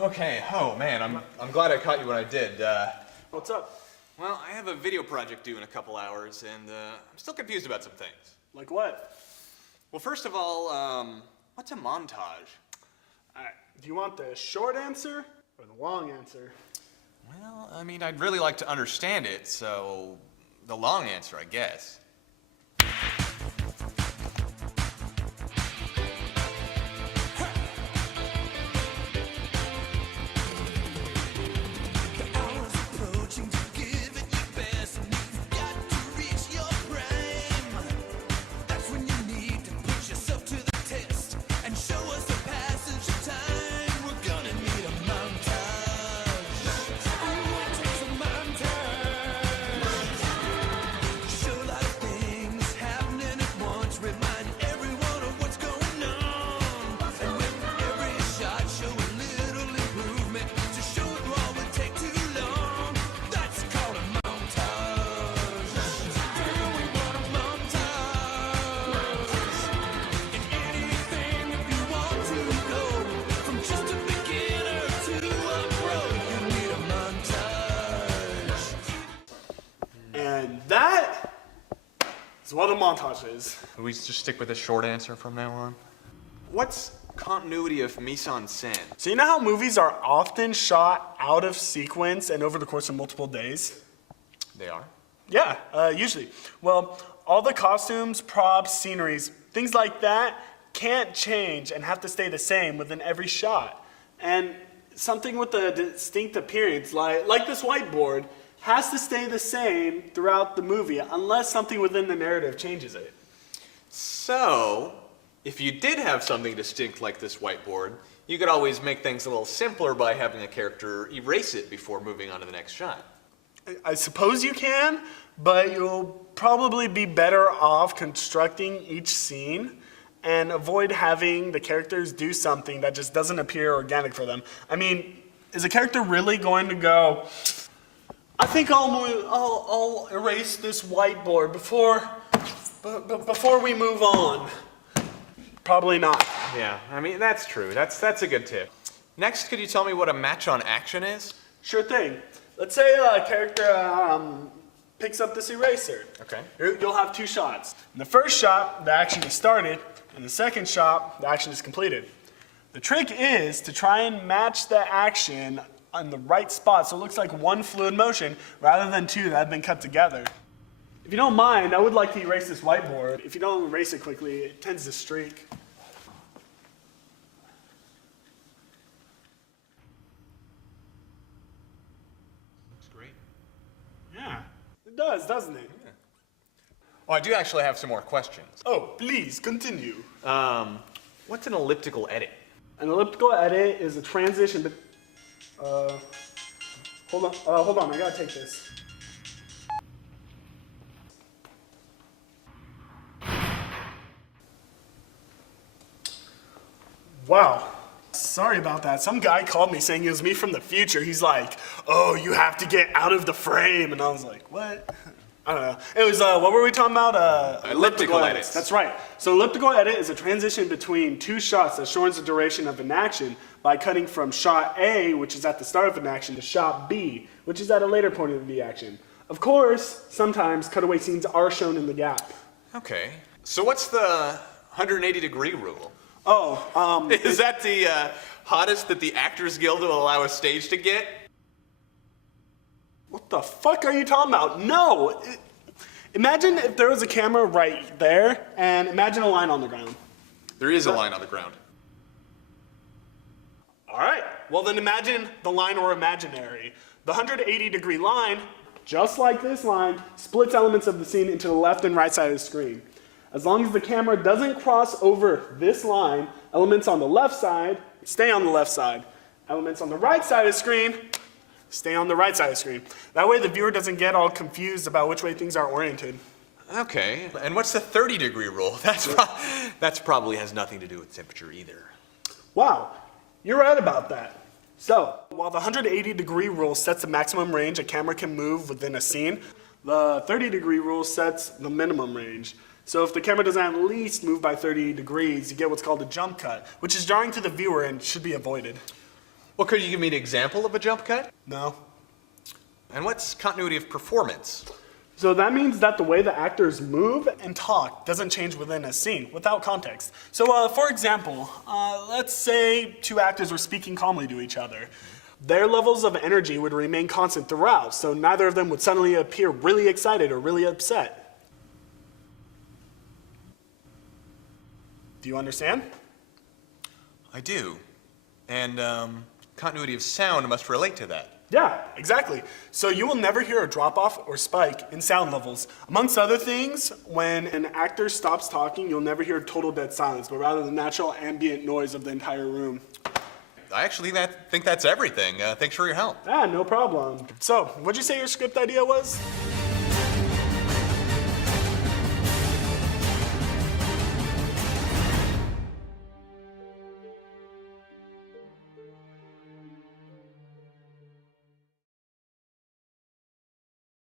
Okay. Oh man, I'm glad I caught you when I did. What's up? Well, I have a video project due in a couple hours, and I'm still confused about some things. Like what? Well, first of all, what's a montage? Alright, do you want the short answer or the long answer? Well, I mean, I'd really like to understand it, so the long answer, I guess. And that is what a montage is. Will we just stick with the short answer from now on? What's continuity of mise-en-scène? So you know how movies are often shot out of sequence and over the course of multiple days? They are? Yeah, usually. Well, all the costumes, props, sceneries, things like that can't change and have to stay the same within every shot. And something with a distinct appearance, like this whiteboard, has to stay the same throughout the movie unless something within the narrative changes it. So, if you did have something distinct like this whiteboard, you could always make things a little simpler by having a character erase it before moving on to the next shot. I suppose you can, but you'll probably be better off constructing each scene and avoid having the characters do something that just doesn't appear organic for them. I mean, is a character really going to go, I think I'll erase this whiteboard before we move on? Probably not. Yeah, I mean, that's true. That's a good tip. Next, could you tell me what a match on action is? Sure thing. Let's say a character picks up this eraser. Okay. You'll have two shots. In the first shot, the action is started. In the second shot, the action is completed. The trick is to try and match the action on the right spot so it looks like one fluid motion rather than two that have been cut together. If you don't mind, I would like to erase this whiteboard. If you don't erase it quickly, it tends to streak. Looks great. Yeah, it does, doesn't it? Yeah. Well, I do actually have some more questions. Oh, please, continue. What's an elliptical edit? An elliptical edit is a transition, but hold on, I gotta take this. Wow. Sorry about that. Some guy called me saying it was me from the future. He's like, oh, you have to get out of the frame. And I was like, what? I don't know. It was, what were we talking about? Elliptical edits. That's right. So elliptical edit is a transition between two shots that shortens the duration of an action by cutting from shot A, which is at the start of an action, to shot B, which is at a later point of the action. Of course, sometimes cutaway scenes are shown in the gap. Okay. So what's the 180-degree rule? Oh, Is that the hottest that the Actors Guild will allow a stage to get? what the fuck are you talking about? No! Imagine if there was a camera right there, and imagine a line on the ground. There is a line on the ground. All right, well then imagine the line were imaginary. The 180-degree line, just like this line, splits elements of the scene into the left and right side of the screen. As long as the camera doesn't cross over this line, elements on the left side stay on the left side. Elements on the right side of the screen stay on the right side of the screen. That way the viewer doesn't get all confused about which way things are oriented. Okay, and what's the 30-degree rule? That's probably has nothing to do with temperature either. Wow, you're right about that. So, while the 180-degree rule sets the maximum range a camera can move within a scene, the 30-degree rule sets the minimum range. So if the camera doesn't at least move by 30 degrees, you get what's called a jump cut, which is jarring to the viewer and should be avoided. Well, could you give me an example of a jump cut? No. And what's continuity of performance? So that means that the way the actors move and talk doesn't change within a scene, without context. So for example, let's say two actors were speaking calmly to each other. Their levels of energy would remain constant throughout, so neither of them would suddenly appear really excited or really upset. Do you understand? I do. And continuity of sound must relate to that. Yeah, exactly. So you will never hear a drop-off or spike in sound levels. Amongst other things, when an actor stops talking, you'll never hear total dead silence, but rather the natural ambient noise of the entire room. I actually think that's everything. Thanks for your help. Ah, no problem. So, what'd you say your script idea was?